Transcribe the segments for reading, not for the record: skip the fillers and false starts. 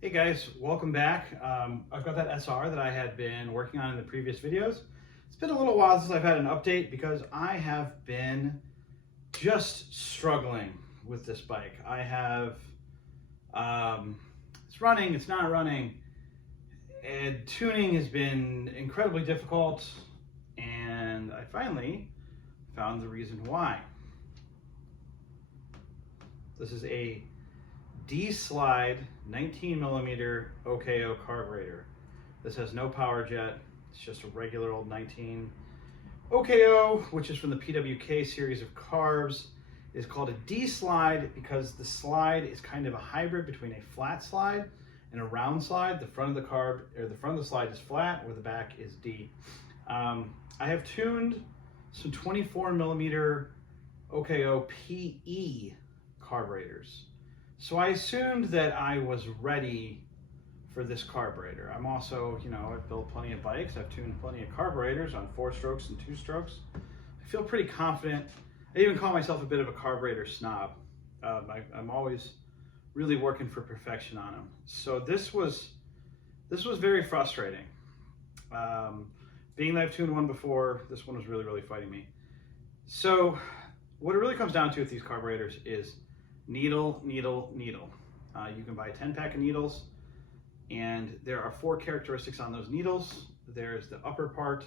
Hey guys, welcome back. I've got that SR that I had been working on in the previous videos. It's been a little while since I've had an update because I have been just struggling with this bike. It's running, it's not running, and tuning has been incredibly difficult, and I finally found the reason why. This is a D-slide 19 millimeter OKO carburetor. This has no power jet. It's just a regular old 19 OKO, which is from the PWK series of carbs. It's called a D-slide because the slide is kind of a hybrid between a flat slide and a round slide. The front of the slide is flat, where the back is D. I have tuned some 24 millimeter OKO PE carburetors. So I assumed that I was ready for this carburetor. I'm also, I've built plenty of bikes. I've tuned plenty of carburetors on 4 strokes and 2 strokes. I feel pretty confident. I even call myself a bit of a carburetor snob. I'm always really working for perfection on them. So this was very frustrating. Being that I've tuned one before, this one was really fighting me. So what it really comes down to with these carburetors is needle, needle, needle. You can buy a 10-pack of needles, and there are 4 characteristics on those needles. There's the upper part,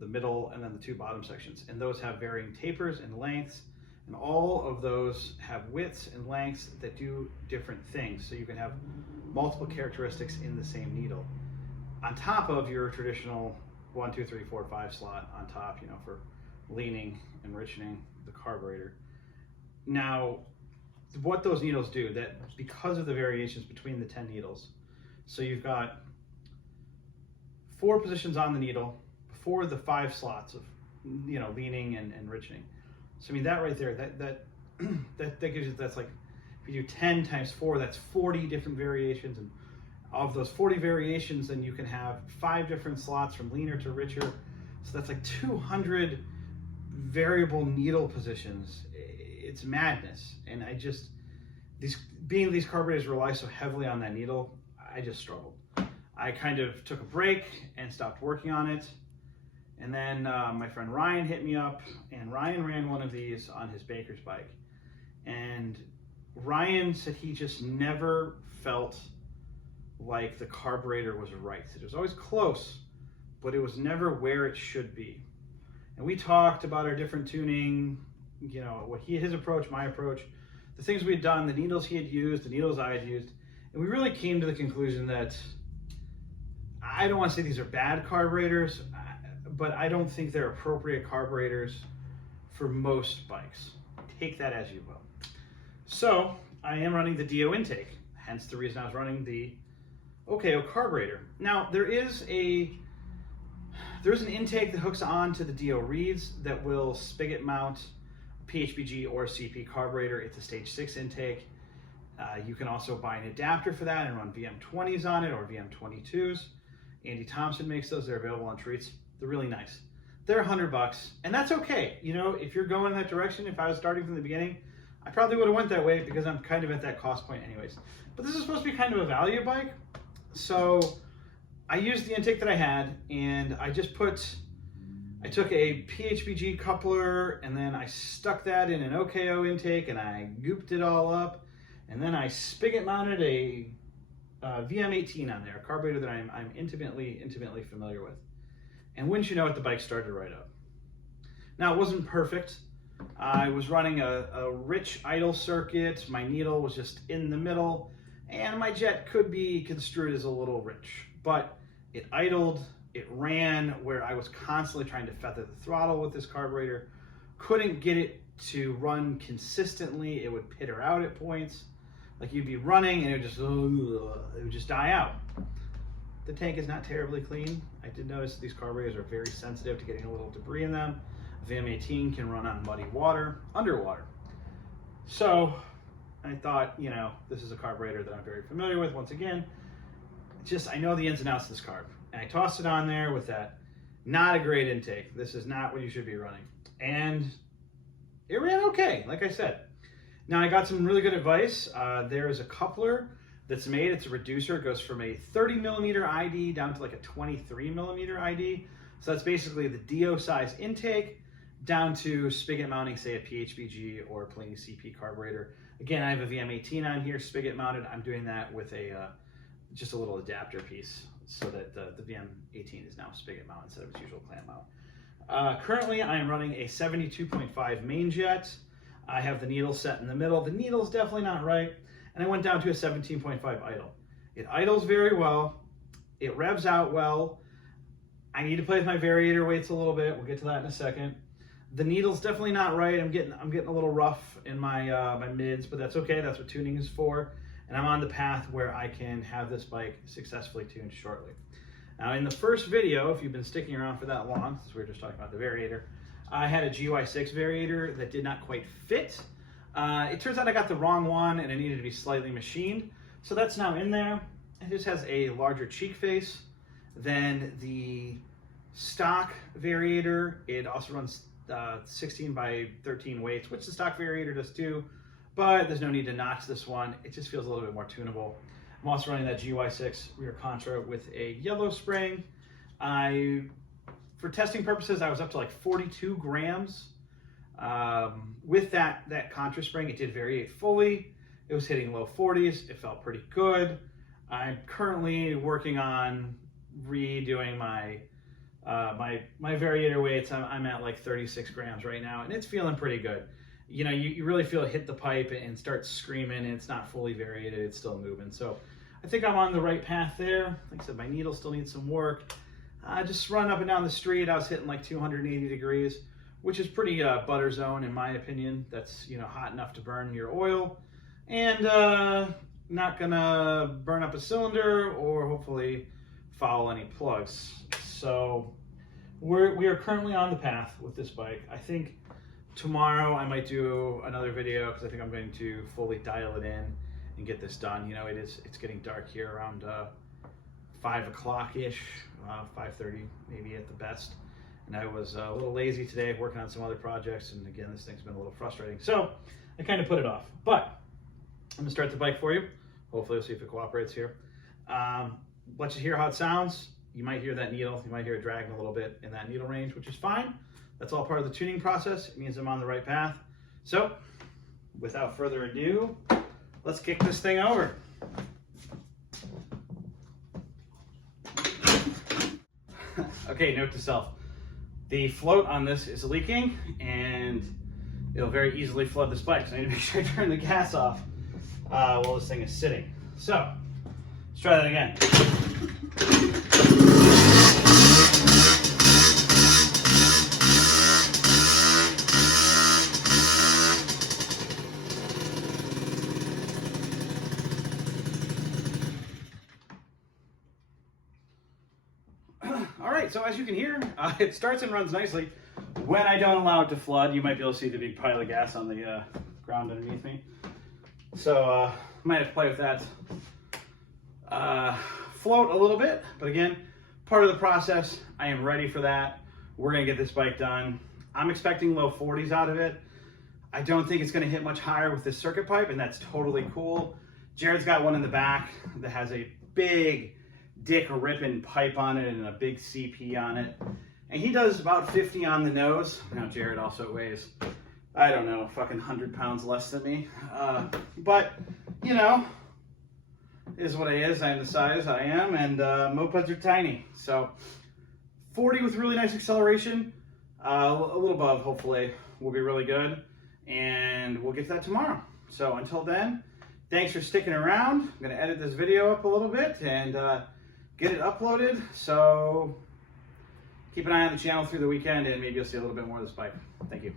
the middle, and then the 2 bottom sections. And those have varying tapers and lengths, and all of those have widths and lengths that do different things. So you can have multiple characteristics in the same needle. On top of your traditional 1, 2, 3, 4, 5 slot on top, for leaning and richening the carburetor. Now, what those needles do, that because of the variations between the 10 needles, so you've got 4 positions on the needle before the 5 slots of leaning and richening. So I mean, that right there, that gives you, that's like, if you do 10 times 4, that's 40 different variations, and of those 40 variations, then you can have 5 different slots from leaner to richer. So that's like 200 variable needle positions. It's madness. And these carburetors rely so heavily on that needle, I just struggled. I kind of took a break and stopped working on it. And then my friend Ryan hit me up, and Ryan ran one of these on his Baker's bike. And Ryan said he just never felt like the carburetor was right. It was always close, but it was never where it should be. And we talked about our different tuning, his approach, my approach, the things we had done, the needles he had used, the needles I had used, and we really came to the conclusion that I don't want to say these are bad carburetors, but I don't think they're appropriate carburetors for most bikes. Take that as you will. So I am running the DO intake, hence the reason I was running the OKO carburetor. Now there is an intake that hooks on to the DO reeds that will spigot mount PHBG or CP carburetor. It's a stage 6 intake. You can also buy an adapter for that and run VM20s on it or VM22s. Andy Thompson makes those. They're available on Treats. They're really nice. They're $100, and that's okay. If you're going in that direction, if I was starting from the beginning, I probably would have went that way because I'm kind of at that cost point anyways. But this is supposed to be kind of a value bike. So I used the intake that I had, and I took a PHBG coupler, and then I stuck that in an OKO intake, and I gooped it all up, and then I spigot mounted a VM18 on there, a carburetor that I'm intimately familiar with. And wouldn't you know it, the bike started right up. Now, it wasn't perfect. I was running a rich idle circuit. My needle was just in the middle, and my jet could be construed as a little rich, but it idled. It ran where I was constantly trying to feather the throttle with this carburetor. Couldn't get it to run consistently. It would pitter out at points. Like you'd be running and it would just die out. The tank is not terribly clean. I did notice that these carburetors are very sensitive to getting a little debris in them. A VM18 can run on muddy water, underwater. So I thought, this is a carburetor that I'm very familiar with. Once again, I know the ins and outs of this carb. And I tossed it on there with that not a great intake. This is not what you should be running. And it ran okay, like I said. Now I got some really good advice. There is a coupler that's made. It's a reducer. It goes from a 30 millimeter ID down to like a 23 millimeter ID. So that's basically the DO size intake down to spigot mounting, say a PHVG or a plain CP carburetor. Again, I have a VM18 on here, spigot mounted. I'm doing that with a just a little adapter piece so that the VM18 is now spigot mounted instead of its usual clamp mount. Currently, I am running a 72.5 main jet. I have the needle set in the middle. The needle's definitely not right, and I went down to a 17.5 idle. It idles very well. It revs out well. I need to play with my variator weights a little bit. We'll get to that in a second. The needle's definitely not right. I'm getting a little rough in my my mids, but that's okay. That's what tuning is for. And I'm on the path where I can have this bike successfully tuned shortly. Now, in the first video, if you've been sticking around for that long, since we were just talking about the variator, I had a GY6 variator that did not quite fit. It turns out I got the wrong one and it needed to be slightly machined. So that's now in there. It just has a larger cheek face than the stock variator. It also runs 16 by 13 weights, which the stock variator does too, but there's no need to notch this one. It just feels a little bit more tunable. I'm also running that GY6 rear contra with a yellow spring. For testing purposes, I was up to like 42 grams. With that contra spring, it did variate fully. It was hitting low 40s. It felt pretty good. I'm currently working on redoing my my variator weights. I'm at like 36 grams right now, and it's feeling pretty good. You know, you really feel it hit the pipe and start screaming, and it's not fully variated, it's still moving. So I think I'm on the right path there. Like I said, my needle still needs some work. Just running up and down the street, I was hitting like 280 degrees, which is pretty butter zone in my opinion. That's, you know, hot enough to burn your oil and not gonna burn up a cylinder or hopefully foul any plugs. So we are currently on the path with this bike. I think tomorrow I might do another video because I think I'm going to fully dial it in and get this done. You know, it's getting dark here around 5 o'clock-ish, 5:30 maybe at the best. And I was a little lazy today working on some other projects, and again, this thing's been a little frustrating. So I kind of put it off, but I'm gonna start the bike for you. Hopefully we'll see if it cooperates here. Let you hear how it sounds. You might hear that needle, you might hear it dragging a little bit in that needle range, which is fine. That's all part of the tuning process. It means I'm on the right path. So without further ado, let's kick this thing over. Okay, note to self. The float on this is leaking and it'll very easily flood this bike. So I need to make sure I turn the gas off while this thing is sitting. So let's try that again. All right, so as you can hear, it starts and runs nicely. When I don't allow it to flood, you might be able to see the big pile of gas on the ground underneath me. So might have to play with that float a little bit, but again, part of the process. I am ready for that. We're gonna get this bike done. I'm expecting low 40s out of it. I don't think it's gonna hit much higher with this circuit pipe, and that's totally cool. Jared's got one in the back that has a big dick ripping pipe on it and a big CP on it. And he does about 50 on the nose. Now Jared also weighs, I don't know, fucking 100 pounds less than me. But, you know, is what it is. I am the size I am, and mopeds are tiny. So 40 with really nice acceleration, a little above hopefully will be really good. And we'll get to that tomorrow. So until then, thanks for sticking around. I'm gonna edit this video up a little bit and get it uploaded. So keep an eye on the channel through the weekend and maybe you'll see a little bit more of this bike. Thank you.